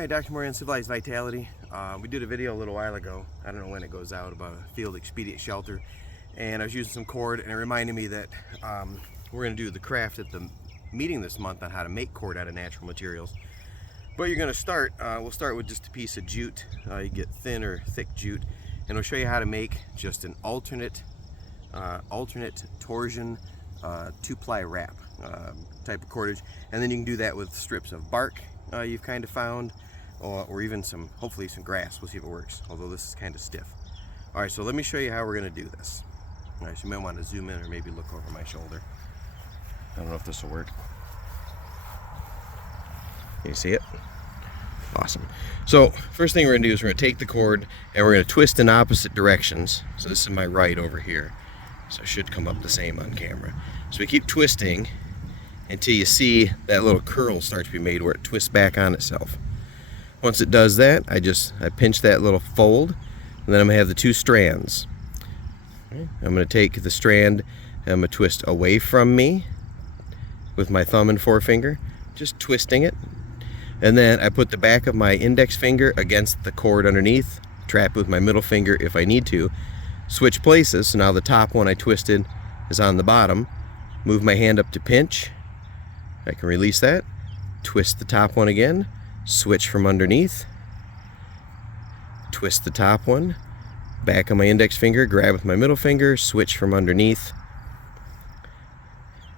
Hi, Dr. Morey on Civilized Vitality. We did a video a little while ago, I don't know when it goes out, about a field expedient shelter, and I was using some cord, and it reminded me that we're going to do the craft at the meeting this month on how to make cord out of natural materials. But you're going to start, we'll start with just a piece of jute. You get thin or thick jute, and we'll show you how to make just an alternate torsion 2-ply wrap type of cordage, and then you can do that with strips of bark you've kind of found, or even hopefully some grass. We'll see if it works, although this is kind of stiff. All right, so let me show you how we're going to do this. All right, so you might want to zoom in or maybe look over my shoulder. I don't know if this will work. Can you see it? Awesome. So first thing we're going to do is we're going to take the cord and we're going to twist in opposite directions. So this is my right over here, so it should come up the same on camera. So we keep twisting until you see that little curl start to be made where it twists back on itself. Once it does that, I pinch that little fold, and then I'm going to have the two strands. Okay. I'm going to take the strand and I'm going to twist away from me with my thumb and forefinger, just twisting it. And then I put the back of my index finger against the cord underneath, trap it with my middle finger if I need to, switch places. So now the top one I twisted is on the bottom. Move my hand up to pinch. I can release that. Twist the top one again. Switch from underneath. Twist the top one. Back of my index finger, grab with my middle finger, switch from underneath.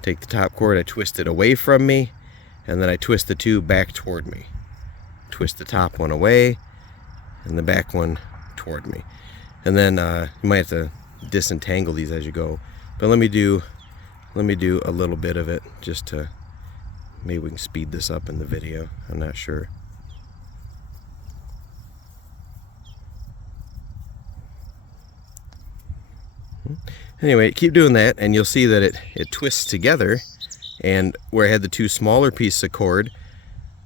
Take the top cord, I twist it away from me, and then I twist the two back toward me. Twist the top one away, and the back one toward me. And then you might have to disentangle these as you go. But let me do a little bit of it just to, maybe we can speed this up in the video. I'm not sure. Anyway, keep doing that and you'll see that it twists together, and where I had the two smaller pieces of cord,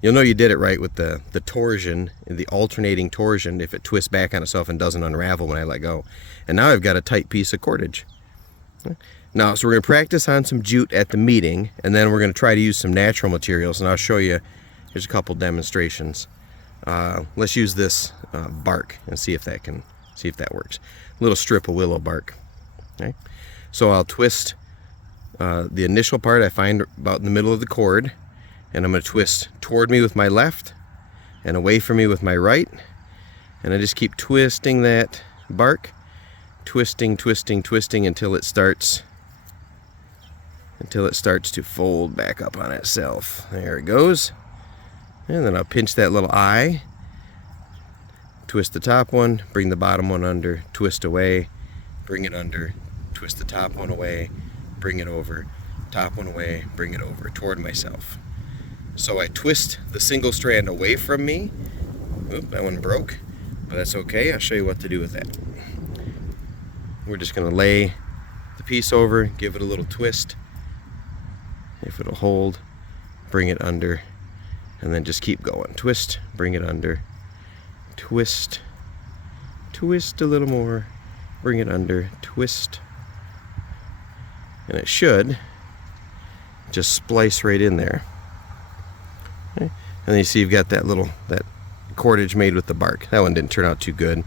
you'll know you did it right with the torsion, the alternating torsion, if it twists back on itself and doesn't unravel when I let go. And now I've got a tight piece of cordage. Now, so we're going to practice on some jute at the meeting, and then we're going to try to use some natural materials, and I'll show you, here's a couple demonstrations. Let's use this bark and see if that works. A little strip of willow bark. Okay. So I'll twist the initial part I find about in the middle of the cord, and I'm going to twist toward me with my left and away from me with my right, and I just keep twisting that bark, twisting until it starts to fold back up on itself. There it goes. And then I'll pinch that little eye, twist the top one, bring the bottom one under, twist away, bring it under, twist the top one away, bring it over, top one away, bring it over toward myself. So I twist the single strand away from me. Oop, that one broke, but that's okay. I'll show you what to do with that. We're just going to lay the piece over, give it a little twist. If it'll hold, bring it under, and then just keep going. Twist, bring it under, twist, twist a little more, bring it under, twist, and it should just splice right in there. Okay. And then you see you've got that cordage made with the bark. That one didn't turn out too good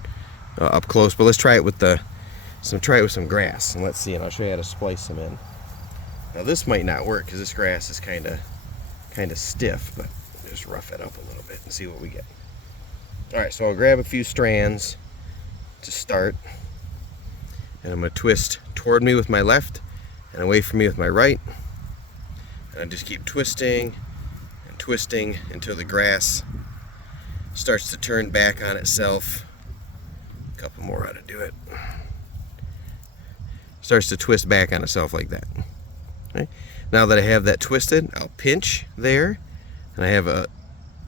up close, but let's try it with some grass, and let's see, and I'll show you how to splice them in. Now this might not work because this grass is kind of stiff, but just rough it up a little bit and see what we get. All right, so I'll grab a few strands to start, and I'm going to twist toward me with my left and away from me with my right, and I just keep twisting and twisting until the grass starts to turn back on itself. A couple more how to do it. Starts to twist back on itself like that. Okay. Now that I have that twisted, I'll pinch there, and I have a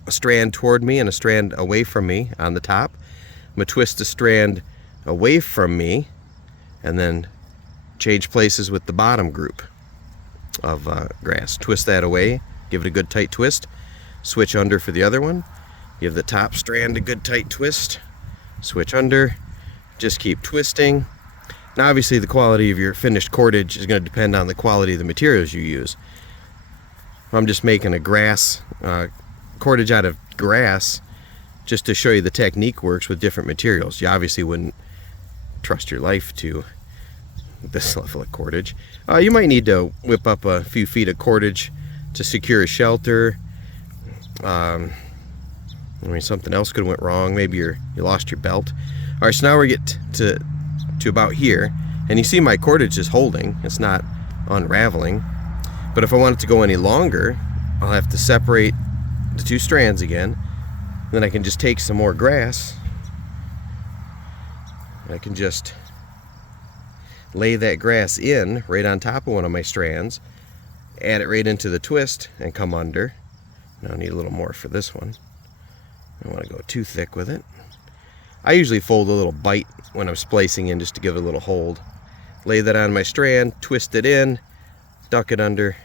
strand toward me and a strand away from me on the top. I'm going to twist the strand away from me and then change places with the bottom group of grass. Twist that away, give it a good tight twist, switch under for the other one, give the top strand a good tight twist, switch under, just keep twisting. Now obviously the quality of your finished cordage is going to depend on the quality of the materials you use. I'm just making a grass cordage out of grass. just to show you the technique works with different materials. You obviously wouldn't trust your life to this level of cordage. You might need to whip up a few feet of cordage to secure a shelter. I mean, something else could have went wrong. Maybe you lost your belt. All right, so now we get to about here, and you see my cordage is holding. It's not unraveling. But if I want it to go any longer, I'll have to separate the two strands again. Then I can just take some more grass. I can just lay that grass in right on top of one of my strands, add it right into the twist, and come under. Now I need a little more for this one. I don't want to go too thick with it. I usually fold a little bite when I'm splicing in just to give it a little hold. Lay that on my strand, twist it in, duck it under,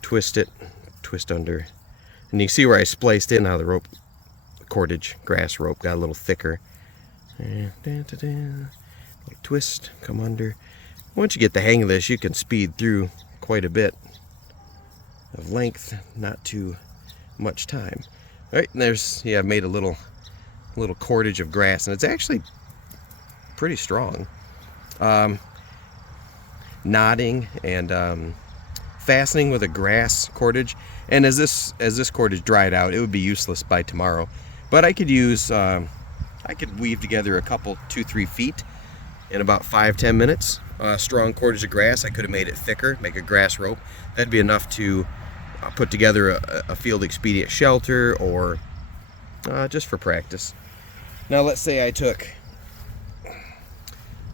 twist it, twist under. And you see where I spliced in how the rope, cordage, grass rope got a little thicker. Twist, come under. Once you get the hang of this, you can speed through quite a bit of length, not too much time. All right, and there's, yeah, I've made a little cordage of grass, and it's actually pretty strong. Knotting and fastening with a grass cordage, and as this cordage dried out, it would be useless by tomorrow. But I could use, I could weave together a couple, 2-3 feet in about 5-10 minutes. Strong cordage of grass. I could have made it thicker, make a grass rope. That'd be enough to put together a field expedient shelter, or just for practice. Now let's say I took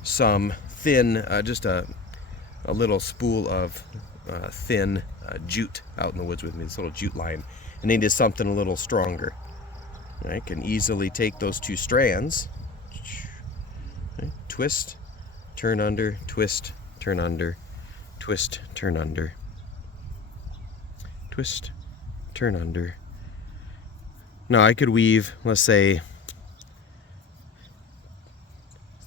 some thin, just a little spool of thin jute out in the woods with me, this little jute line, and needed something a little stronger. I can easily take those two strands, twist, turn under, twist, turn under, twist, turn under, twist, turn under. Now I could weave, let's say,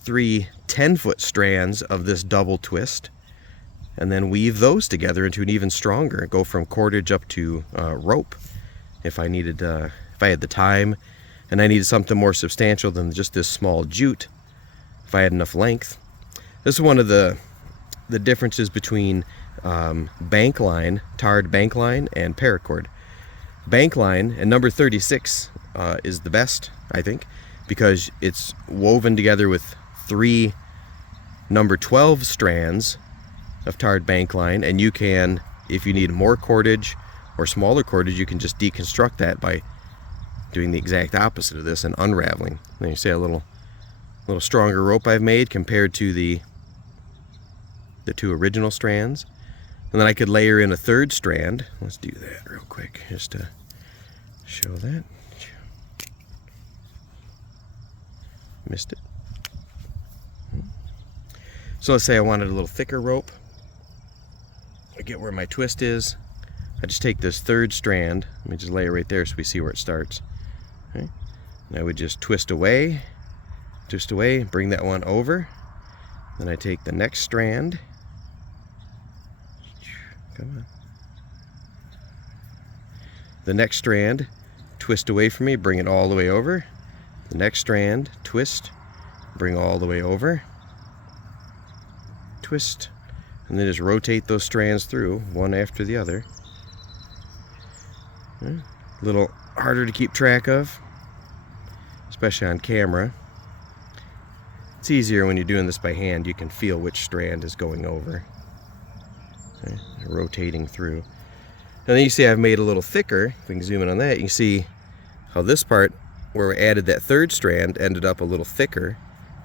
3 10-foot strands of this double twist, and then weave those together into an even stronger, go from cordage up to rope if I needed, if I had the time and I needed something more substantial than just this small jute, if I had enough length. This is one of the differences between bank line, tarred bank line, and paracord. Bank line, and number 36 is the best, I think, because it's woven together with 3 number 12 strands of tarred bank line, and you can, if you need more cordage or smaller cordage, you can just deconstruct that by doing the exact opposite of this and unraveling. Then you see a little stronger rope I've made compared to the 2 original strands. And then I could layer in a 3rd strand. Let's do that real quick just to show that. Missed it. So let's say I wanted a little thicker rope. I get where my twist is. I just take this 3rd strand. Let me just lay it right there so we see where it starts. Okay. And I would just twist away, bring that one over. Then I take the next strand. Come on. The next strand, twist away from me, bring it all the way over. The next strand, twist, bring all the way over. Twist, and then just rotate those strands through one after the other. A little harder to keep track of, especially on camera. It's easier when you're doing this by hand. You can feel which strand is going over. Okay, rotating through. And then you see I've made a little thicker. If we can zoom in on that, you can see how this part where we added that 3rd strand ended up a little thicker,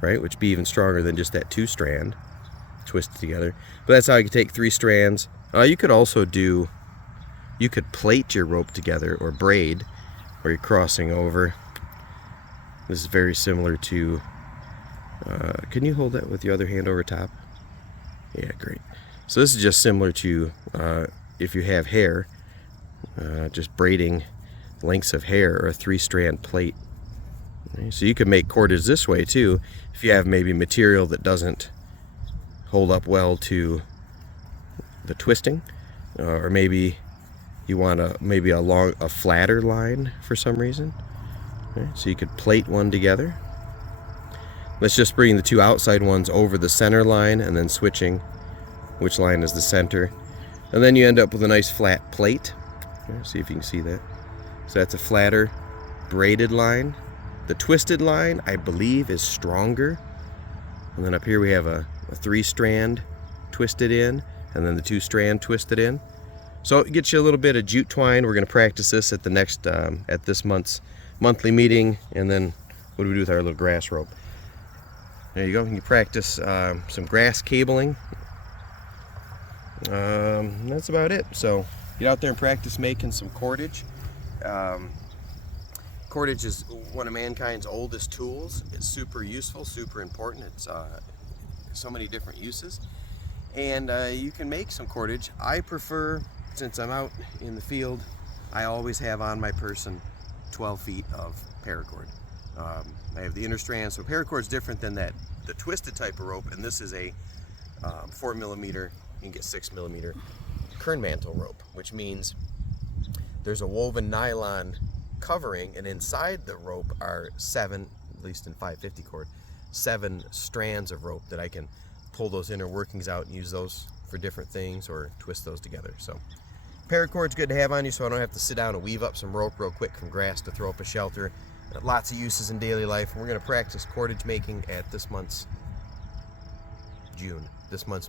right? Which would be even stronger than just that 2 strand twisted together. But that's how you can take 3 strands. You could also you could plait your rope together or braid where you're crossing over. This is very similar to, can you hold that with your other hand over top? Yeah, great. So this is just similar to if you have hair, just braiding lengths of hair or a 3-strand plait. Okay, so you can make cordage this way too if you have maybe material that doesn't hold up well to the twisting, or maybe you want a flatter line for some reason. Okay, so you could plate one together. Let's just bring the two outside ones over the center line and then switching which line is the center. And then you end up with a nice flat plate. Okay, see if you can see that. So that's a flatter braided line. The twisted line, I believe, is stronger. And then up here we have a 3-strand twisted in, and then the 2-strand twisted in. So it gets you a little bit of jute twine. We're going to practice this at the next, at this month's monthly meeting. And then what do we do with our little grass rope? There you go. You practice some grass cabling. That's about it. So get out there and practice making some cordage. Cordage is one of mankind's oldest tools. It's super useful, super important. It's so many different uses. And you can make some cordage. I prefer, since I'm out in the field, I always have on my person 12 feet of paracord. I have the inner strand, so paracord is different than the twisted type of rope, and this is a 4mm, you can get 6mm kern mantle rope, which means there's a woven nylon covering, and inside the rope are 7, at least in 550 cord, 7 strands of rope that I can pull those inner workings out and use those for different things or twist those together. So paracord's good to have on you, so I don't have to sit down and weave up some rope real quick from grass to throw up a shelter. Lots of uses in daily life. We're going to practice cordage making at this month's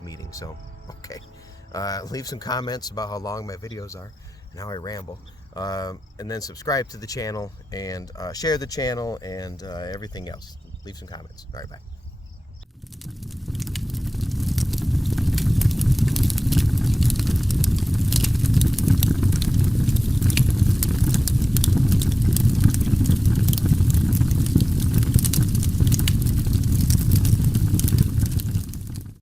meeting. So okay, leave some comments about how long my videos are and how I ramble, and then subscribe to the channel and share the channel and everything else. Leave some comments. All right, bye.